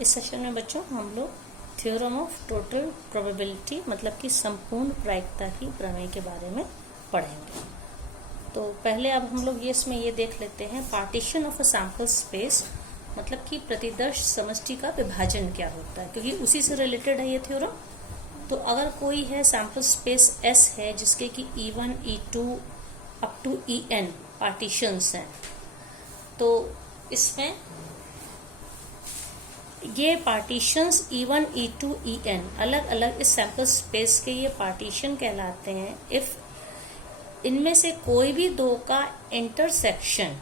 इस सेशन में बच्चों हम लोग थ्योरम ऑफ टोटल प्रोबेबिलिटी मतलब कि संपूर्ण प्रायिकता की प्रमेय के बारे में पढ़ेंगे। तो पहले अब हम लोग इसमें ये देख लेते हैं partition of a sample space मतलब कि प्रतिदर्श समष्टि का विभाजन क्या होता है, क्योंकि उसी से रिलेटेड है ये थ्योरम। तो अगर कोई है सैंपल स्पेस S है जिसके कि E1, E2 up to En partitions हैं, तो इसमें ये पार्टीशंस E1, E2, En अलग अलग इस सैंपल स्पेस के ये पार्टीशन कहलाते हैं इफ इनमें से कोई भी दो का इंटरसेक्शन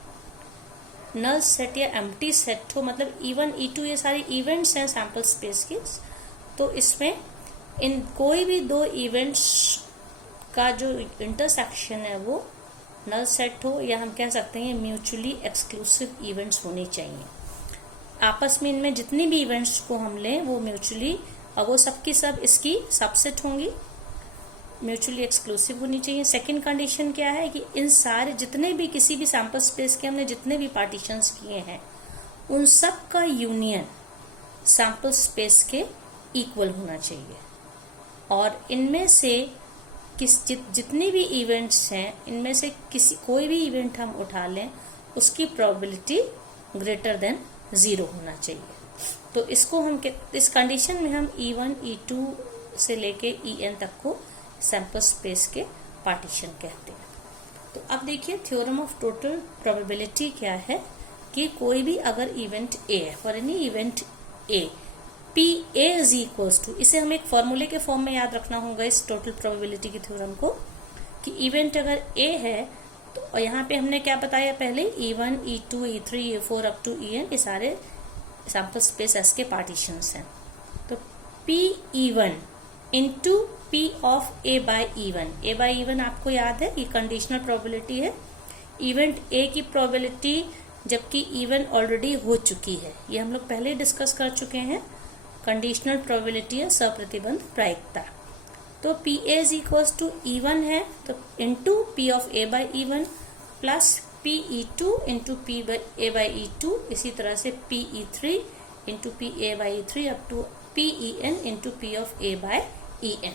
नल सेट या एम्प्टी सेट हो। मतलब E1, E2 ये सारी इवेंट्स हैं सैंपल स्पेस की, तो इसमें इन कोई भी दो इवेंट्स का जो इंटरसेक्शन है वो नल सेट हो, या हम कह सकते हैं म्यूचुअली एक्सक्लूसिव इवेंट्स होने चाहिए। आपस में इनमें जितनी भी इवेंट्स को हम लें वो म्यूचुअली और वो सबकी सब इसकी सबसेट होंगी, म्यूचुअली एक्सक्लूसिव होनी चाहिए। सेकंड कंडीशन क्या है कि इन सारे जितने भी किसी भी सैंपल स्पेस के हमने जितने भी पार्टीशंस किए हैं उन सब का यूनियन सैंपल स्पेस के इक्वल होना चाहिए, और इनमें से जितनी भी इवेंट्स हैं इनमें से कोई भी इवेंट हम उठा लें उसकी प्रोबेबिलिटी ग्रेटर देन 0 होना चाहिए। तो इसको हम इस कंडीशन में हम E1, E2 से लेके En तक को सैंपल स्पेस के पार्टीशन कहते हैं। तो अब देखिए थ्योरम ऑफ टोटल प्रोबेबिलिटी क्या है कि कोई भी अगर इवेंट A है, for any event A PA is equals to, इसे हम एक फॉर्मूले के फॉर्म में याद रखना होगा इस टोटल प्रोबेबिलिटी के थ्योरम को, कि इवेंट अगर A है तो यहाँ पे हमने क्या बताया पहले, E1, E2, E3, E4 up to En ये सारे सैंपल स्पेस S के पार्टीशंस हैं। तो PE1 into P of A by E1 आपको याद है ये कंडीशनल प्रोबेबिलिटी है। इवेंट A की प्रोबेबिलिटी जबकि E1 ऑलरेडी हो चुकी है, ये हम लोग पहले डिस्कस कर चुके हैं। कंडीशनल प्रोबेबिलिटी है सप्रतिबंध प्रायिकता। तो PA is equals to E1 है तो into P of A by E1 plus PE2 into P A by E2, इसी तरह से PE3 into P A by E3 up to PEN into P of A by En।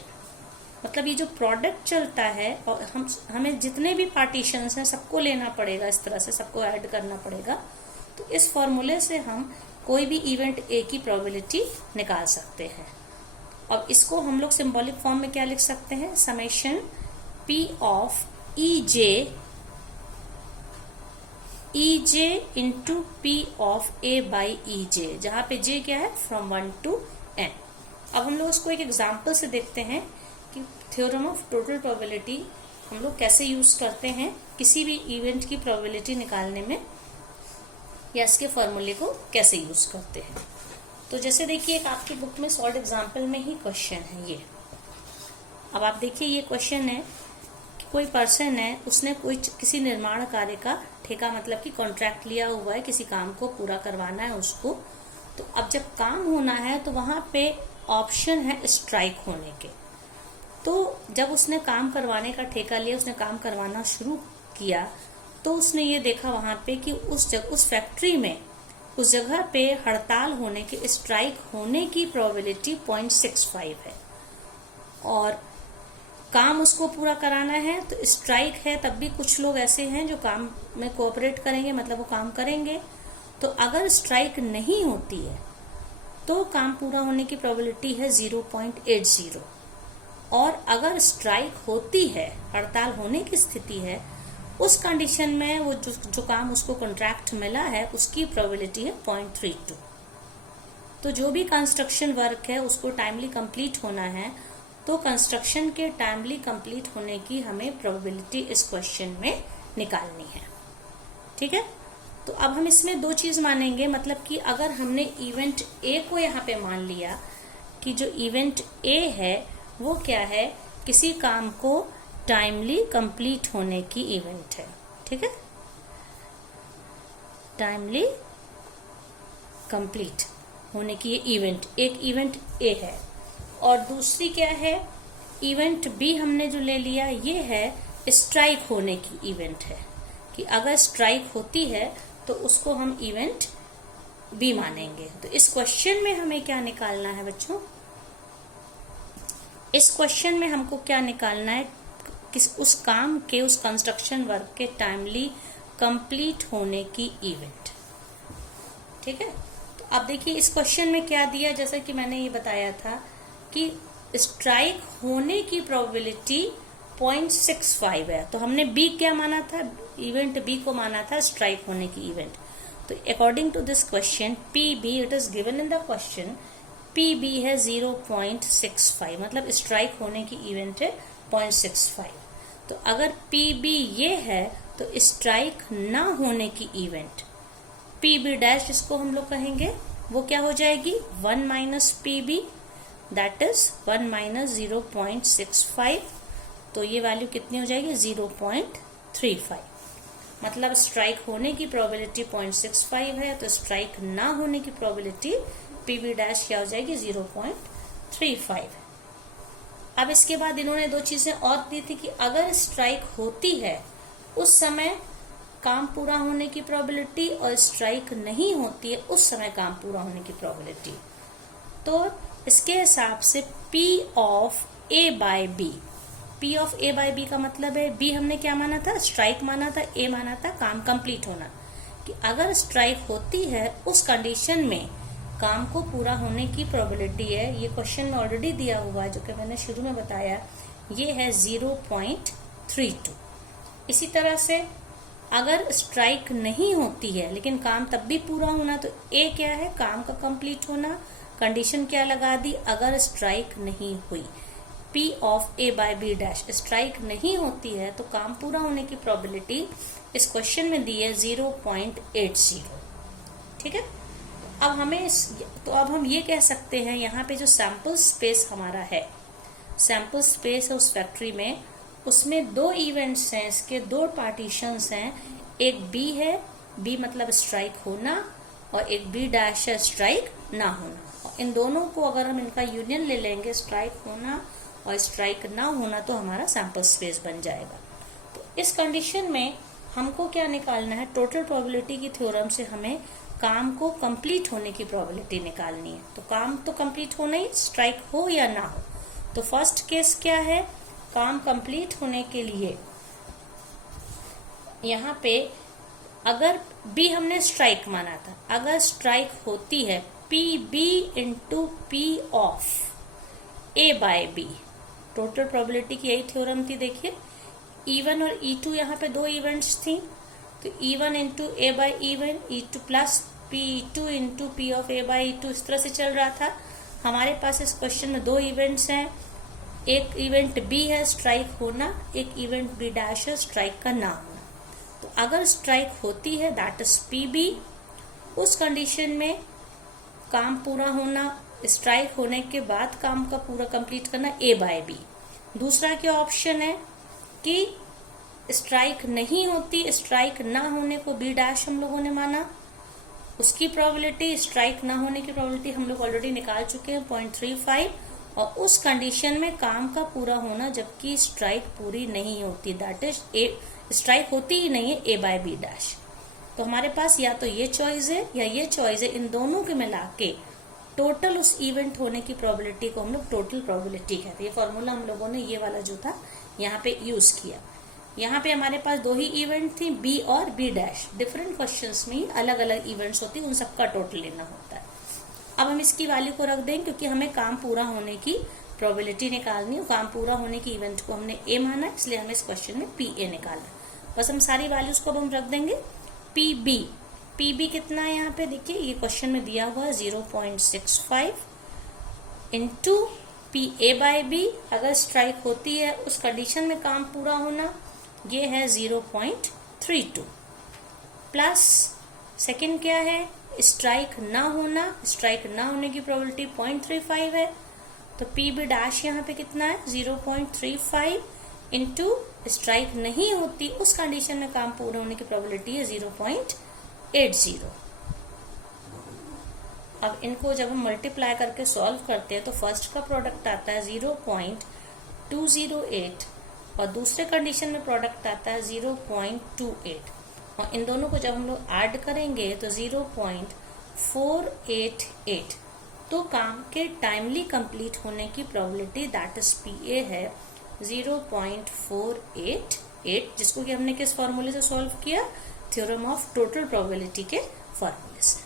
मतलब ये जो product चलता है और हमें जितने भी पार्टीशंस हैं सबको लेना पड़ेगा, इस तरह से सबको ऐड करना पड़ेगा। तो इस फॉर्मूले से हम कोई भी इवेंट A की प्रोबेबिलिटी निकाल सकते हैं। अब इसको हम लोग सिंबॉलिक फॉर्म में क्या लिख सकते हैं, summation P of EJ into P of A by EJ, जहां पे J क्या है फ्रॉम 1 टू N। अब हम लोग इसको एक एग्जाम्पल से देखते हैं कि थ्योरम ऑफ टोटल प्रोबेबिलिटी हम लोग कैसे यूज करते हैं किसी भी इवेंट की प्रोबेबिलिटी निकालने में, या इसके फॉर्मूले को कैसे यूज करते हैं। तो जैसे देखिए एक आपकी बुक में सॉल्व एग्जाम्पल में ही क्वेश्चन है ये। अब आप देखिए ये क्वेश्चन है कि कोई पर्सन है, उसने किसी निर्माण कार्य का ठेका मतलब कि कॉन्ट्रैक्ट लिया हुआ है, किसी काम को पूरा करवाना है उसको। तो अब जब काम होना है तो वहां पे ऑप्शन है स्ट्राइक होने के। तो जब उसने काम करवाने का ठेका लिया, उसने काम करवाना शुरू किया, तो उसने ये देखा वहां पे कि उस फैक्ट्री में उस जगह पे हड़ताल होने के, स्ट्राइक होने की प्रोबेबिलिटी 0.65 है, और काम उसको पूरा कराना है। तो स्ट्राइक है तब भी कुछ लोग ऐसे हैं जो काम में कोऑपरेट करेंगे, मतलब वो काम करेंगे। तो अगर स्ट्राइक नहीं होती है तो काम पूरा होने की प्रोबेबिलिटी है 0.80, और अगर स्ट्राइक होती है, हड़ताल होने की स्थिति है, उस कंडीशन में वो जो काम उसको कॉन्ट्रैक्ट मिला है उसकी प्रोबेबिलिटी है 0.32। तो जो भी कंस्ट्रक्शन वर्क है उसको टाइमली कंप्लीट होना है, तो कंस्ट्रक्शन के टाइमली कंप्लीट होने की हमें प्रोबेबिलिटी इस क्वेश्चन में निकालनी है। ठीक है, तो अब हम इसमें दो चीज मानेंगे, मतलब कि अगर हमने इवेंट A को यहाँ पे मान लिया कि जो इवेंट A है वो क्या है, किसी काम को टाइमली कंप्लीट होने की इवेंट है। ठीक है, टाइमली कंप्लीट होने की ये इवेंट, एक इवेंट A है। और दूसरी क्या है, इवेंट B हमने जो ले लिया ये है स्ट्राइक होने की इवेंट है, कि अगर स्ट्राइक होती है तो उसको हम इवेंट बी मानेंगे। तो इस क्वेश्चन में हमें क्या निकालना है बच्चों, इस क्वेश्चन में हमको क्या निकालना है, उस काम के, उस कंस्ट्रक्शन वर्क के टाइमली कंप्लीट होने की इवेंट। ठीक है, तो अब देखिए इस क्वेश्चन में क्या दिया, जैसा कि मैंने ये बताया था कि स्ट्राइक होने की प्रोबेबिलिटी 0.65 है। तो हमने बी क्या माना था, इवेंट बी को माना था स्ट्राइक होने की इवेंट। तो according to this question P B, it is given in the question, P B है 0.65, मतलब स्ट्राइक होने की इवेंट है 0.65। तो अगर पी बी ये है तो स्ट्राइक ना होने की इवेंट पी बी डैश, जिसको हम लोग कहेंगे, वो क्या हो जाएगी 1 minus P B, that is 1 minus 0.65। तो ये वैल्यू कितनी हो जाएगी 0.35। मतलब स्ट्राइक होने की प्रोबेबिलिटी 0.65 है, तो स्ट्राइक ना होने की प्रोबेबिलिटी पी बी डैश क्या हो जाएगी 0.35। अब इसके बाद इन्होंने दो चीजें और दी थी कि अगर स्ट्राइक होती है उस समय काम पूरा होने की प्रोबेबिलिटी, और स्ट्राइक नहीं होती है उस समय काम पूरा होने की प्रोबेबिलिटी। तो इसके हिसाब से P of A by B, P of A by B का मतलब है, B हमने क्या माना था, स्ट्राइक माना था, A माना था काम कंप्लीट होना, कि अगर स्ट्राइक होती है उस कंडीशन में काम को पूरा होने की प्रोबेबिलिटी है, ये क्वेश्चन में ऑलरेडी दिया हुआ है जो कि मैंने शुरू में बताया, ये है 0.32। इसी तरह से अगर स्ट्राइक नहीं होती है लेकिन काम तब भी पूरा होना, तो ए क्या है, काम का कंप्लीट होना, कंडीशन क्या लगा दी, अगर स्ट्राइक नहीं हुई, P of A by B dash, strike नहीं होती है तो काम पूरा होने की प्रोबेबिलिटी इस क्वेश्चन में दी है 0.80। ठीक है, अब हम ये कह सकते हैं, यहाँ पे जो सैंपल स्पेस हमारा है, सैंपल स्पेस है उस फैक्ट्री में, उसमें दो इवेंट्स हैं, इसके दो पार्टीशंस हैं, एक बी है, बी मतलब स्ट्राइक होना, और एक बी डैश है स्ट्राइक ना होना। इन दोनों को अगर हम इनका यूनियन ले लेंगे, स्ट्राइक होना और स्ट्राइक ना होना, तो हमारा सैंपल स्पेस बन जाएगा। तो इस कंडीशन में हमको क्या निकालना है, टोटल प्रोबेबिलिटी की थ्योरम से हमें काम को कंप्लीट होने की प्रोबेबिलिटी निकालनी है। तो काम तो कंप्लीट होना ही, स्ट्राइक हो या ना हो। तो फर्स्ट केस क्या है, काम कंप्लीट होने के लिए यहाँ पे अगर बी हमने स्ट्राइक माना था, अगर स्ट्राइक होती है P B into P of A by B, total probability की यही थ्योरम थी। देखिए E1 और E2 यहाँ पे दो इवेंट्स थी, तो E1 into A by E1, E2 plus P2 into P of A by E2, इस तरह से चल रहा था। हमारे पास इस क्वेश्चन में दो इवेंट्स हैं, एक इवेंट बी है स्ट्राइक होना, एक इवेंट बी डैश है स्ट्राइक का ना होना। तो अगर स्ट्राइक होती है दैट इज पी बी, उस कंडीशन में काम पूरा होना, स्ट्राइक होने के बाद काम का पूरा कंप्लीट करना ए बाय बी। दूसरा क्या ऑप्शन है कि स्ट्राइक नहीं होती, स्ट्राइक ना होने को बी डैश हम लोगों ने माना, उसकी प्रोबेबिलिटी, स्ट्राइक ना होने की प्रोबेबिलिटी हम लोग ऑलरेडी निकाल चुके हैं 0.35, और उस कंडीशन में काम का पूरा होना जबकि स्ट्राइक पूरी नहीं होती, दैट इज ए, स्ट्राइक होती ही नहीं है ए बाय बी डैश। तो हमारे पास या तो ये चॉइस है या ये चॉइस है, इन दोनों के मिला के टोटल उस इवेंट होने की प्रोबेबिलिटी को हम लोग टोटल प्रोबेबिलिटी कहते हैं। ये फॉर्मूला हम लोगों ने ये वाला जो था यहाँ पे यूज किया। यहाँ पे हमारे पास दो ही इवेंट थी, बी और बी डैश, डिफरेंट क्वेश्चंस में अलग अलग इवेंट्स होती है, उन सबका टोटल लेना होता है। अब हम इसकी वैल्यू को रख देंगे क्योंकि हमें काम पूरा होने की प्रोबेबिलिटी निकालनी है, काम पूरा होने की इवेंट को हमने ए माना, इसलिए हमें इस क्वेश्चन में पी ए निकालना। बस हम सारी वैल्यूज को हम रख देंगे। पी बी कितना है यहाँ पे, देखिए ये क्वेश्चन में दिया हुआ 0.65 into P A by B, अगर स्ट्राइक होती है उस कंडीशन में काम पूरा होना, ये है 0.32, प्लस सेकंड क्या है, स्ट्राइक ना होना, स्ट्राइक ना होने की प्रोबेबिलिटी 0.35 है, तो पी बी डैश यहाँ पे कितना है 0.35 इंटू स्ट्राइक नहीं होती उस कंडीशन में काम पूरा होने की प्रोबेबिलिटी है 0.80। अब इनको जब हम मल्टीप्लाई करके सॉल्व करते हैं तो फर्स्ट का प्रोडक्ट आता है 0.208 और दूसरे कंडीशन में प्रोडक्ट आता है 0.28, और इन दोनों को जब हम लोग ऐड करेंगे तो 0.488, तो काम के टाइमली कंप्लीट होने की प्रोबेबिलिटी दैट इज PA है 0.488, जिसको कि हमने किस फॉर्मूले से सॉल्व किया, थ्योरम ऑफ टोटल प्रोबेबिलिटी के फॉर्मूले से।